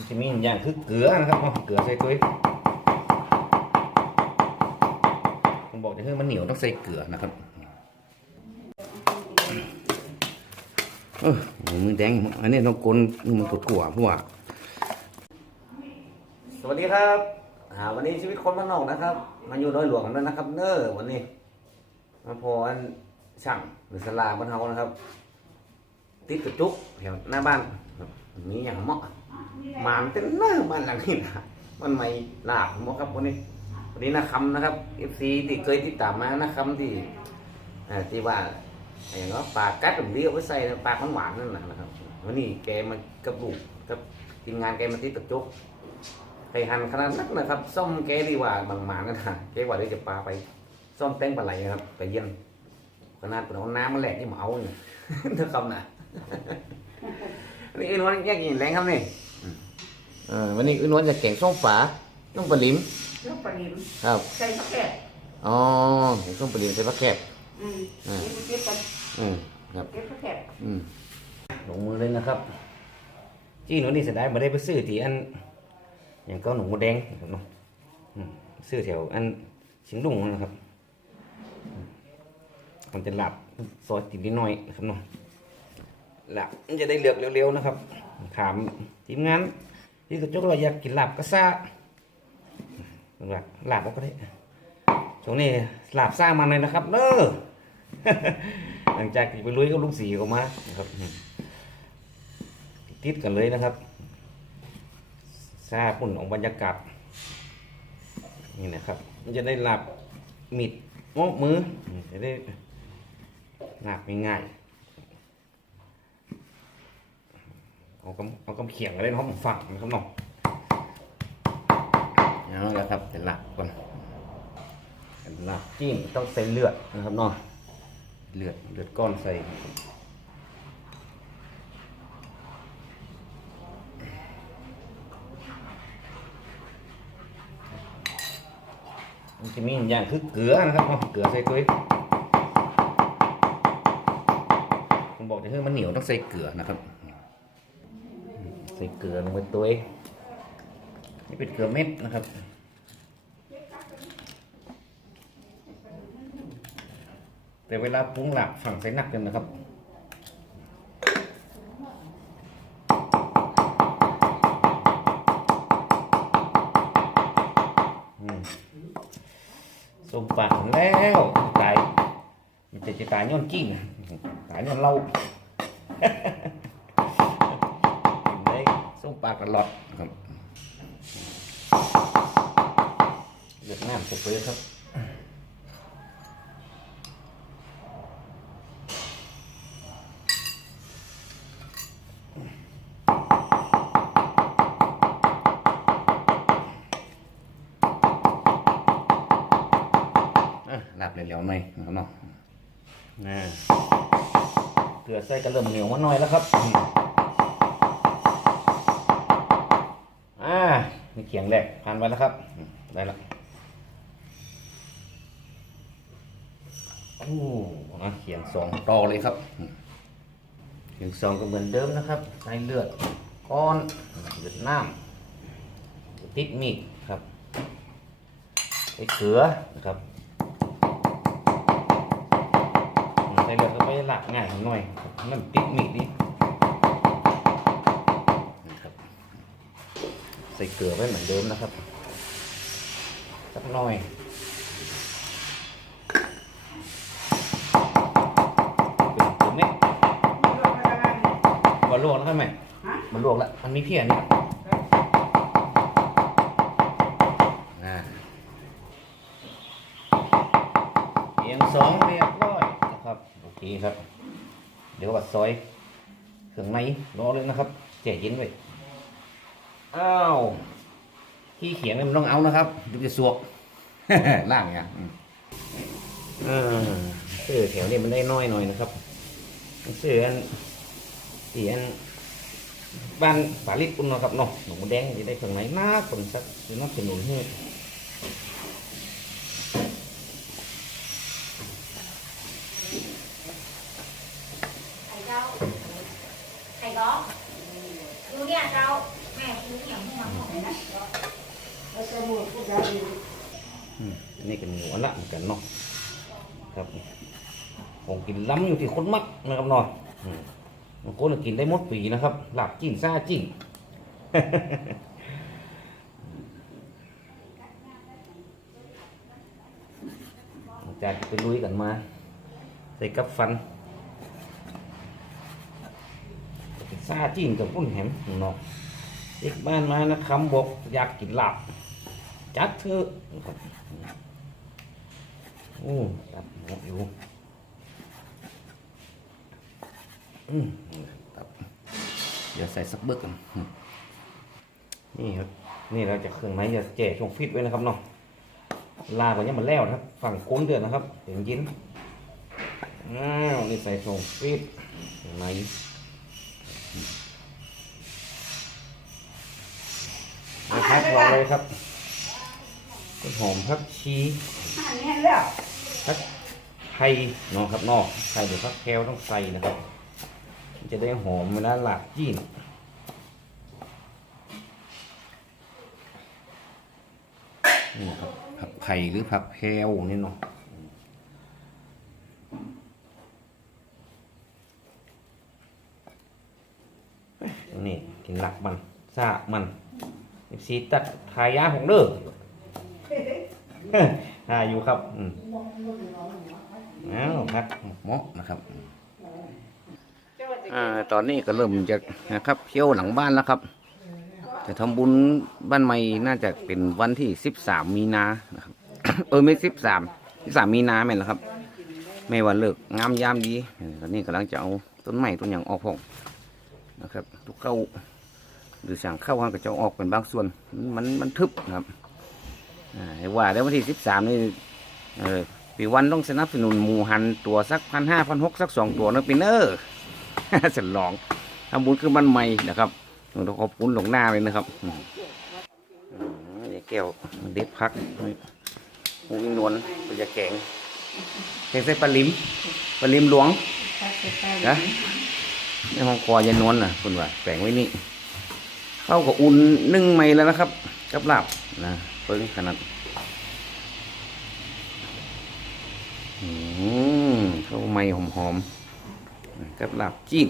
มันจะมีอย่างคือเกลือนะครับเนาเกลือใส่ตัวผมบอกจะให้มันเหนียวต้องใส่เกลือนะครับเออมือแดงอันนี้ต้องกลนมันกดกลัวเพราะว่าสวัสดีครับอ่าวันนี้ชีวิตคนบ้านนอกนะครับ มาอยู่น้อยหลวงแล้วนะครับ เนอร์วันนี้มาพออันช่างหรือสลาบ้านเฮานะครับ ติดกระจุกแถวหน้าบ้านครับ มีอย่างเหมาะหมามนเต็มหน้าบ้านหลังนี้นะมันไม่ลาบเหมาะครับวันนี้วันนี้นะคำนะครับ FC ที่เคยติดตามมานะคำที่ที่ว่าอย่างว่าปลากัดผมเรียกไว้ใส่ปลาหวานนั่นนะครับวันนี้แกมากับลูกกับทีมงานแกมาติดกระจุกไข่หันขนาดนักนะครับซ่อมแกดีกว่าบางหมานะนะแกว่าเดี๋ยวจะปลาไปซ่อมแป้งปลาไหลนะครับไปเยี่ยมขนาดเอาน้ำมาแหลกที่หมาเอาเนี่ยเท่าคำนะ นี่อื่นวันแยกยินแรงครับนี่เออวันนี้อื่นวันจะแกงส้มฝาส้มปลาลิมลูกปลาลิมครับใส่ผักแกดอ๋อแกงส้มปลาลิมใส่ปลาแคบอืมอ่าเก็บกันอืมครับเก็บผักแกดอืมลงมือเลยนะครับจี้หนูนี่เสียดายไม่ได้ไปซื้อที่อันอย่างก็หนูหมูแดงนะครับเนาะอืมซื้อแถวอันชิงลุงนะครับอืมมันจะหลับซอยติดนิดหน่อยนะครับเนาะ หลับมันจะได้เลือกเร็วๆนะครับ ถามทีมงานที่กระจกเราอยากกินหลับก็ซ่าหลับหลับก็ได้ช่วงนี้หลับซ่ามาเลยนะครับเด้อหลังจากไปลุยกับลูกสีออกมานะครับติดกันเลยนะครับซาปุ่นของบรรยากาศนี่นะครับ มันจะได้หลับมิดโอ้มือจะได้หลับง่ายๆ เอากำเอากำเขียงอะไรเนาะผมฝังนะครับเนาะเอาละครับเป็นหลับก่อนเป็นหลับจิ้มต้องใส่เลือดนะครับเนาะเลือดเลือดก้อนใส่มันจะมีอย่างคือเกลือนะครับเนาะเกลือใส่ตัวผมบอกจะให้มันเหนียวต้องใส่เกลือนะครับ ส่เกลือลงไปตัวเองนี่เป็นเกลือเม็ดนะครับแต่เวลาปรุงหลักฝั่งใส่หนักกันนะครับ สมปากแล้วตายมันจะจะตายย้อนจิ้งตายย้อนเล่า มปากตลอดครับเลือดน้ำสเปรย์ครับอะหลับเร็วๆหน่อยนะครับเนาะน่าเกลือใส่ก็เริ่มเหนียวมาหน่อยแล้วครับอืมอ่านี่ เขียงแรกผ่านไปแล้วครับ ได้แล้วโอ้อะเขียงสองต่อเลยครับ เขียงสองก็เหมือนเดิมนะครับใส่เลือดก้อนเลือดน้ำติดมีดครับใส่เกลือนะครับใส่เลือดก็ไปหลักง่ายหน่อยครับมันปิดมีดนะครับ ส่เกลือไว้เหมือนเดิมนะครับสักหน่อยเป็นเกลือเม็ดมีลูกอะไรบ้างเนี่ยบอลลวกแล้วใช่ไหมฮะมันลวกแล้ว มันมีเพี้ยนี่อ่าเอียงสองเรียบร้อยนะครับ โอเคครับ เดี๋ยววัดซอยเครื่องในรอเลยนะครับใจเย็นไว้อ้าวันต้องเอานะครับเดูจะสวก ล่างเนี่ยอ่าเสื้อแถวนี้มันได้น้อยหน่อยนะครับเสื้ออันที่อันบ้านฝาลิปุ่นนะครับเนาะหนูแดงจะได้ฝั่งไหนมาคนสักน้องสนุนให้ thầy đâu thầy đó chú nghe đâu mẹ chú hiểu เป็นหมูอันละเหมือนกันเนาะครับของกินล้ำอยู่ที่ คนมักนะครับเนาะอืมบางคนก็กินได้หมดปีนะครับ หลับจิ้งซ่าจิ้งอาจารย์ไปลุยกันมา ใส่กับฟันซาจิ้นกับปุ้นแหมเนาะเด็กบ้านมานะคำบอกอยากกินหลาบจัดเถอะนครับโอ้ตับหมดอยู่อืมตับ เดี๋ยวใส่สักเบิกกันอืมนี่ครับนี่เราจะเครื่องไม้จะแจกช่วงฟิตไว้นะครับเนาะลาก่อนยังมันแล้วนะครับ ฝั่งโค้นเดือนนะครับถึงยินอ้าวนี่ใส่ส่งฟิตไหนนะครับวางเลยครับต้นหอมครับชีอันนี้แล้วพักไทยเนาะครับนอกไทยหรือพักแคลต้องใส่นะครับมัน จะได้หอมเวลาหลากจีนนี่ครับผักไผ่หรือผักแพรวนี่เนาะเอ้ยนี่กินหลักมันซามันสีตัดทายาของเด้อน่าอยู่ครับเอ้าวพักเหมาะนะครับ อ่าตอนนี้ก็เริ่มจะนะครับเที่ยวหลังบ้านแล้วครับ จะทำบุญบ้านใหม่น่าจะเป็นวันที่สิบสามมีนานะครับ เออไม่สิบสามสิบสามมีนาแม่นแล้วครับ ไม่วันเลิกงามยามดีเออตอนนี้กำลังจะเอาต้นไม้ต้นอย่างออกห้องนะครับทุกเข้าหรือสั่งเข้าห้างก็จะเอาออกเป็นบางส่วน มันมันทึบนะครับอ่าว่าแล้ววันที่สิบสามนี่เออปีวันต้องสนับสนุนหมูหันตัวสักพันห้าพันหกสักสองตัวนะปีเนอร์ สลองทำบุญคือมันใหม่นะครับต้องขอบคุณหลวงหน้าเลยนะครับอืมอืมยายแก้วมันเด็ดพักหมูอินนวลเป็นยาแกงแกงใส่ปลาลิมปลาลิมหลวงนะในห้องครัวยายนวลน่ะคุณว่าแปลงไว้นี่เข้ากับอุ่นนึ่งใหม่แล้วนะครับ กับลาบนะเพิ่งขนาดอืมเข้าวใหม่หอมๆ กับลาบจีน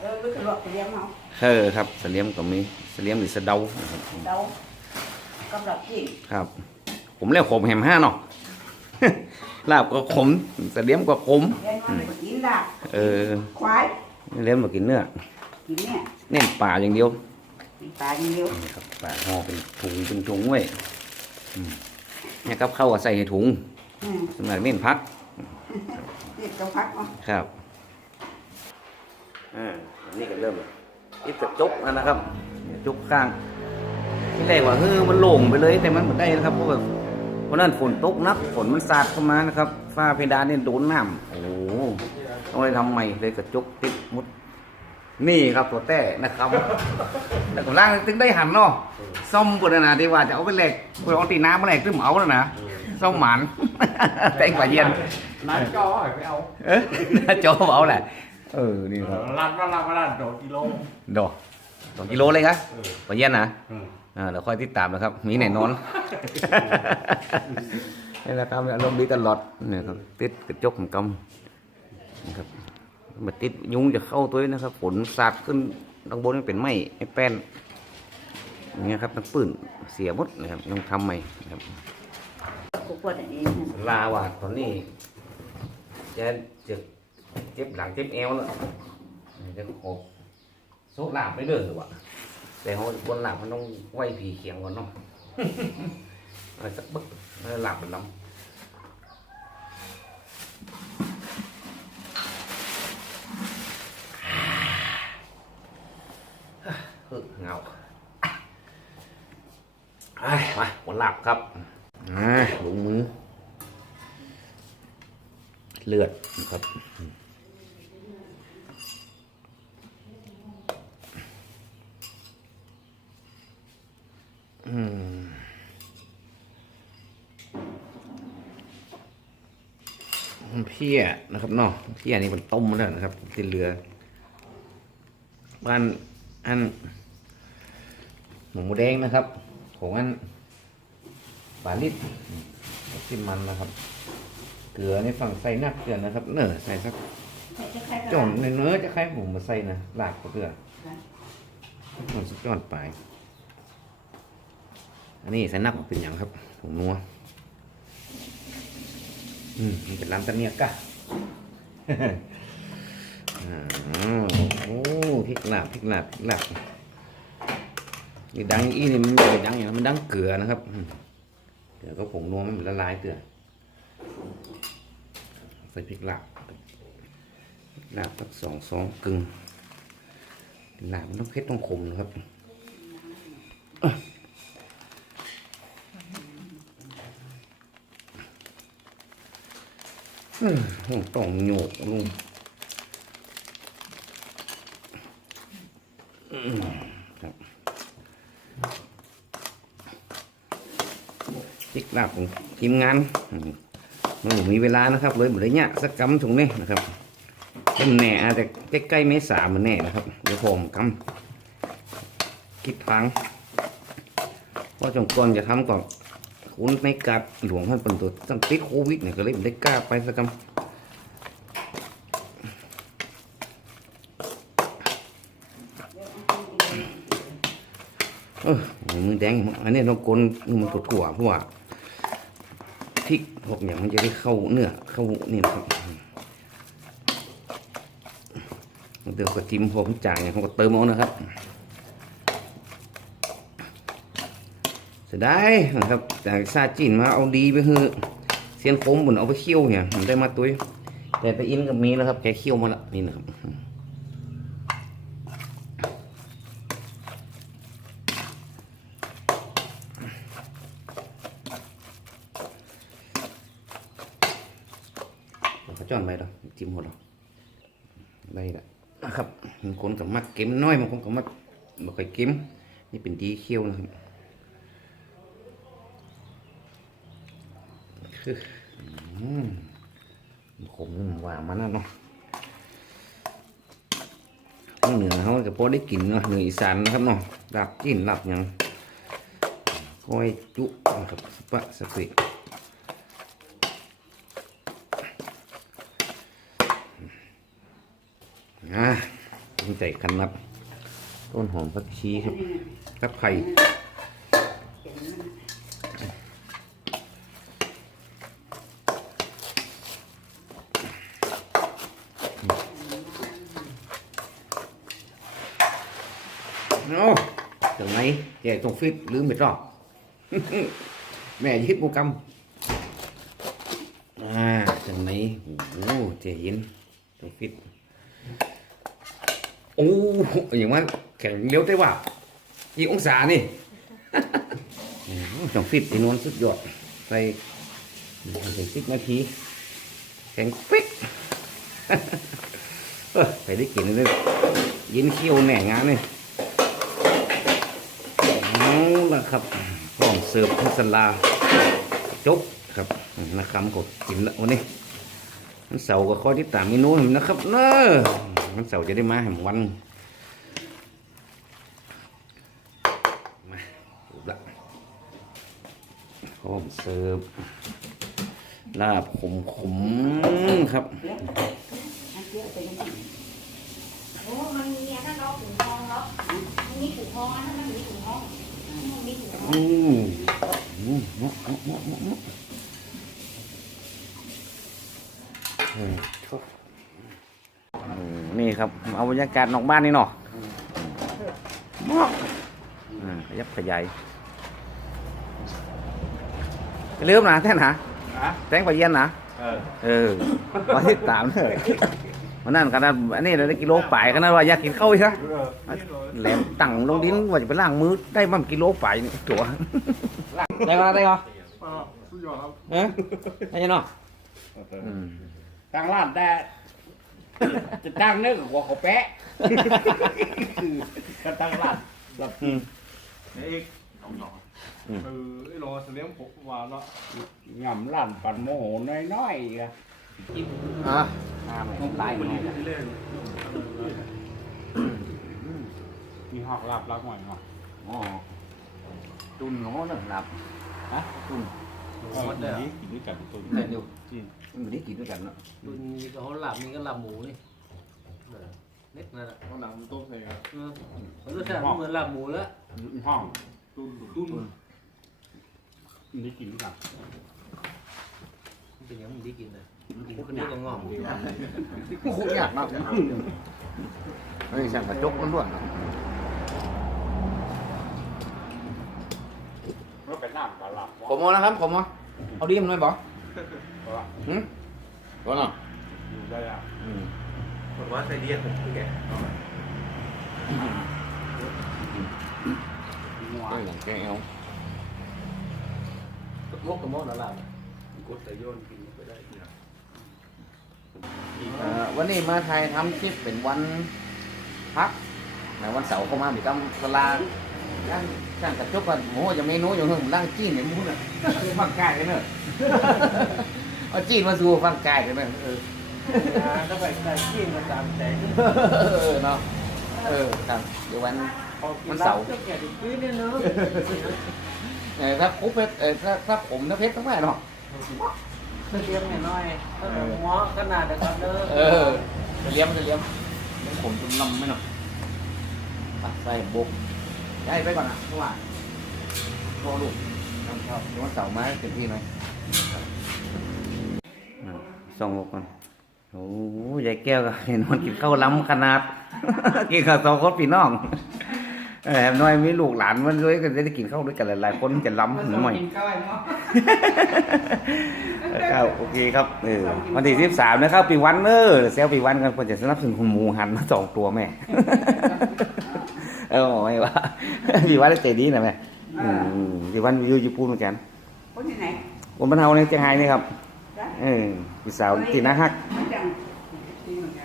เออไปกระโดดเลี้ยงเอาเออครับเสลียมก็มีเสลียมหรือสะเดานะครับเดากับดับกินครับ ผมเรียกขมแหมห้าเนาะลาบก็ขมเสลียมก็ขมเลี้ยงมันไปกินได้เออควายเลี้ยมมากินเนื้อกินเนี่ยเน้นป่าอย่างเดียวกินปลาอย่างเดียวนี่ครับปลาห่อเป็นถุงเป็นถุงไว้อืมเนี่ยครับเข้ากับใส่ในถุงอืมสำหรับเม่นพักนี่ก็พักเอาครับ อ่าอันนี้ก็เริ่มอิดกับจุกแล้วนะครับจุกข้างที่แรกว่าเฮ้ยมันโล่งไปเลยแต่มันไม่ได้นะครับเพราะว่าเพราะนั้นฝนตกหนักฝนมันสาดเข้ามานะครับฝ้าเพดานเนี่ยโดนน้ำโอ้โหต้องเลยทำใหม่เลยกระจุกติดมุดนี่ครับตัวแต่นะครับแต่กำลังถึงได้หันเนาะซ่อมปุณนาที่ว่าจะเอาไปแหลกเพื่อเอาตีน้ำมาแหลกตึ้มเอาแล้วนะซ่อมหมันแต่งกว่าเย็นร้านจอไปเอาเอ๊ะโจเอาแหละ เออ นี่ครับร้านว่าร้านว่าร้านโดดกิโลดอกสองกิโลเลยครับเออกว่าเย็นนะอืมอ่าเดี๋ยวค่อยติดตามนะครับ มีแน่นอน นี่แหละครับอารมณ์ดีตลอดเนี่ยครับติดกระจกของกำนะครับมาติดยุงจะเข้าตัวนี้นะครับฝนสาดขึ้นด้านบนนี่เป็นไม้ไม้แป้นอย่างเงี้ยครับมันปื้นเสียหมดนะครับต้องทำใหม่นะครับ กูปวดอันนี้ ลาว่ะตอนนี้จะจะ เจ็บหลังเจ็บเอวแล้วจะขอโซ่ลาบไม่เดินหรือวะแต่เขาบนลาบมันต้องไหวผีเขียงก่อนเนาะเอาสักบึกแล้วลาบมันล้ำเงาไอ้มาผลลัพธ์ครับอ่าลงมือ เลือดนะครับ อืมมันเพี้ยนะครับเนาะเพี้ยนี่มันต้มมาแล้วนะครับที่เรือบ้านอันหมูแดงนะครับ ของอันปลาลิดที่มันนะครับ เกลือในฝั่งใส่นักเกลือนะครับ เนอใส่สักจะใครจอนเนื้อจะใครผมมาใส่นะลากก็เกลือมันสักจอนไป อันนี้ใส่นักมันเป็นอย่างครับผมนัว อืมมันเป็นลำตะเนียกะอ่าโอ้พริกหลาบพริกหลาบพริกลาบนี่ดังอีนี่มันไม่ได้ดังอย่างนั้นมันดังเกลือนะครับเกลือก็ผงนัวมันละลายเกลือใส่พริกหลาบพริกลาบสักสองสองกึ่งหลาบมันต้องเผ็ดต้องขมนะครับอะเอ้ย ต้องโยกลุงจิกลาบของทีมงานมันมีเวลานะครับ เลยบ่ได้เนี่ยสักกำถุงนี้นะครับเป็นแหน่อาจจะใกล้ๆเมษามันแน่นะครับเดี๋ยวผมกำคิดพังเพราะจงก่อนจะทำก่อน คุณในกัดหลวงท่านเป็นตัวตั้งติดโควิดเนี่ยก็เลยไม่ได้กล้าไปสักกำเออมือแดงอันนี้เรากลนมันกดกลัวเพราะว่าพริกพวกอย่างมันจะได้เข้าเนื้อเข้านี่นะครับเดี๋ยวก็จิ้มพวกจางเนี่ยเขาก็เติมเอานะครับ เสียดายนะครับจากซาจีนมาเอาดีไปคือเสียนคมบุญเอาไปเคี่ยวเนี่ยมันได้มาตุ้ยแต่ไปอินกับมีแล้วครับแกเคี่ยวมาละนี่นะครับเราจ้อนไปแล้วจิ้มหมดแล้วได้ละนะครับคนกับมักเก็มน้อยบางคนกับมักบ่ค่อยเก็มนี่เป็นดีเคี้ยวนะครับ คืออืมขมหวานมันนะเนาะเหนือเขาจะพอได้กินเนาะเหนืออีสานนะครับเนาะลาบจิ้นลาบยังก้อยจุนะครับสปะสปะอ่าต้องใส่คันนับ ต้นหอมผักชีครับกับไข่ โอ้ถึงไหนแกตรงฟิตลืมไปรอบแม่ยิดโมกรรมอ่าถึงไหนโอ้โหเจเย็นตรงฟิตโอ้อย่างว่าแข่งเลี้ยวได้ว่าอีองศานี่ต้องฟิตไอ้นวลสุดยอดใส่ใส่สิบนาทีแข่งปิ๊กไปได้กินเลยยินเคี้ยวแหน่งานนี่เอาละครับห้องเสิร์ฟพัสลาจบครับนะครับกดกินแล้ววันนี้มันเสาร์ก็คอยติดตามเมนูให้มันนะครับเนอะมันเสาร์จะได้มาให้มันวันมาจบละพร้อมเสิร์ฟลาบขมขมๆครับโอ้มันมีอันนั้นเนาถุงทองเนาะมันมีถุงทองอันนั้นมันมีถุงทอง นี่ครับ เอาบรรยากาศนอกบ้านนี่เนาะเนาะอ่าขยับขยายอย่าลืมนะแท่นนะแตงปเย็นนะ เออ เออมาที่ตามเลย วันนั้นขนาดอันนี้เราได้กิโลป่ายขนาดว่าอยากกินข้าวใช่ไหมแหลมตั้งลงดินว่าจะไปล้างมือได้มั่กิโลป่ายนี่จัวได้ก็ได้ก็สุดยอดครับเออได้ยังเนาะอืมทางร้านแต่จะตั้งเนื้อกับหัวเขาแปะคือกันตั้งร้านแบบอืมเอกเอาหนออืมเออไอ้รอเสลียงผมว่าเนาะงำร้านปั่นโมโหน้อยๆอะ อะน้ำเลยลายวัมันนนี้เลยที่เล่นมีหอกหลาบรักหน่อยหน่อยอ๋อตุนงมันหนึ่งหลับฮะตุนมันได้กินด้วยกันตัวแต่อยู่มันได้กินด้วยกันเนาะตัวนี้ก็เขาหลับนี่ก็หลับหมูนี่เออเล็กนั่นแหละเอาหนังต้มใส่ครับเออมันรสชาติมันเหมือนหลับหมูแล้วห้องตุ้นตุ้นนได้กินด้วยกันมัน เป็นอย่างมึงได้กินเลยมึงกินคนเดียวก็งอมโคตรยากมากเฮ้ยช่างกระจกล้วนๆเนาะก็เป็นน้ำปลาหลับผมเอานะครับผมเอาเอาดีมันหน่อยบ่หืมบ่เนาะอยู่ได้อะอืมผมว่าใส่เดียผมคือแกงัวเอ้ยหลังแกเอามกกับมกแล้วหลับกดแต่โยนกินไปได้เนี่ย เอ่อ วันนี้มาไทยทำคลิปเป็นวันพักในวันเสาร์เข้ามามีตำสลาย่างช่างกระจกกันโอ้จะเมนูอยู่เฮิ่มล่างจีนเนี่ยมูน่ะฟังกายเลยเนอะเอาจีนมาสู่ฟังกายเลยเนอะเออถ้าไปใส่กินก็ตามใจเออเนาะเออครับเดี๋ยววันมันเสาร์แก่ดิบเนี่ยเนาะเออถ้าปุ๊บเออถ้าถ้าผมถ้าเพชรทั้งหลายเนาะ เลี้ยงหน่อยถ้าหมูง้อขนาดเดียวกันเด้อเออจะเลี้ยมจะเลี้ยมเลี้ยงผมจนลำไหมเนาะตัดใส่บุกย้ายไปก่อนนะเพราะว่าพอลูกทำครับเดี๋ยววันเสาร์มาเต็มที่หน่อยส่องก่อนโอ้ยายแก้วก็เห็นมันกินข้าวล้ำขนาด กินข้าวสองคนพี่น้อง เออแถมน้อยมีลูกหลานมันด้วยกันจะได้กินข้าวด้วยกันหลายๆคนจะล้ำหน่อยกินก้อยเนาะครับโอเคครับเออวันที่สิบสามนะครับปีวันเออเซลปีวันกันควรจะสนับสนุนคุณหมูหันมาสองตัวแม่เออไม่ว่าปีวันได้ใจดีนะแม่อืมปีวันอยู่ญี่ปุ่นเหมือนกันคนที่ไหนคนบ้านเฮาในเชียงไฮ้นี่ครับเออพี่สาวตีน่าฮักมันจังที่เหมือนกั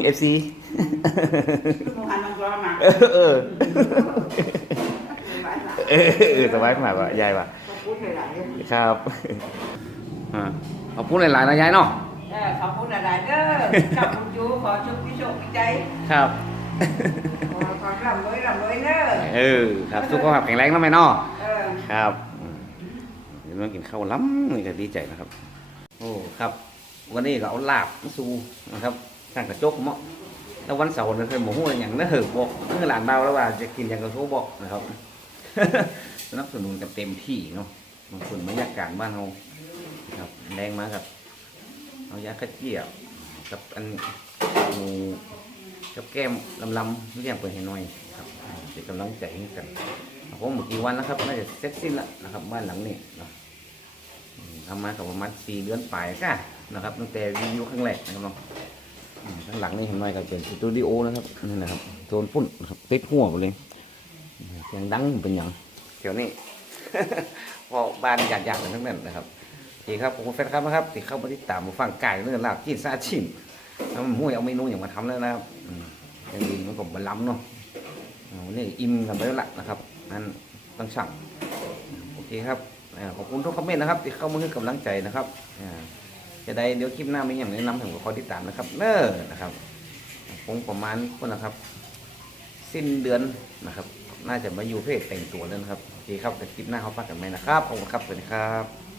นเอฟซีคือมูฮันมังกรมา เออเออบ้านหลังเออเออสบายมากว่ะยายว่ะก็พูดหลายๆครับอ่าขอบคุณหลายๆนะยายเนาะเออขอบคุณหลายๆเด้อกับคุณจูขอชุบพิโชคพิใจครับขอความร่ำรวยร่ำรวยเด้อเออครับสุขภาพแข็งแรงนะแม่เนาะเออครับอืมเดี๋ยวมากินข้าวล้ำนี่ก็ดีใจนะครับ โอ้ครับ วันนี้ก็เอาลาบมาสู่นะครับสร้างกระจกเหมาะ แล้ววันเสาร์เนี่ยเคยหมูอะไรอย่างนั้นเหอะบอกเมื่อหลานเบาแล้วว่าจะกินอย่างกระโชบอกนะครับสนับสนุนกันเต็มที่เนาะบางคนบรรยากาศบ้านเราครับแรงมากครับเอายาขเจียวกับอันหมูกับแก้มลำๆเรียกเปิดให้หน่อยครับเป็นกำลังใจให้กันผมเมื่อกี่วันแล้วครับน่าจะเสร็จสิ้นแล้วนะครับบ้านหลังนี้เนาะทำมากับประมาณสี่เดือนปลายก็นะครับตั้งแต่รีวิวครั้งแรกนะครับเนาะอืม ข้างหลังนี่เห็นไหมก็เป็นสตูดิโอนะครับนี่นะครับโซนปุ่นครับติดหัวไปเลยเสียงดังเป็นอย่างเดี๋ยวนี้พอบ้านหยาดๆกันทั้งนั้นนะครับโอเคครับผมแฟนครับนะครับที่เข้ามาติดตามมาฟังไก่เรื่องลาบจีนซาชิมแล้วมันมุ่ยเอาเมนูอย่างมาทำแล้วนะครับอืมยังดีมันก็บล้ำเนาะนี่อิ่มกันไปแล้วล่ะนะครับนั่นต้องสั่งโอเคครับขอบคุณทุกคอมเมนต์นะครับ ที่เข้ามาให้กำลังใจนะครับอ่า จะได้เดี๋ยวคลิปหน้ามีอย่างแนะนำผมก็ขอติดตามนะครับ เน้อนะครับคงประมาณคนนะครับ สิ้นเดือนนะครับ น่าจะมาอยู่เพศแต่งตัวแล้วนะครับโอเคครับแต่คลิปหน้าเขาพักกันไหมนะครับขอบคุณครับสวัสดีครับ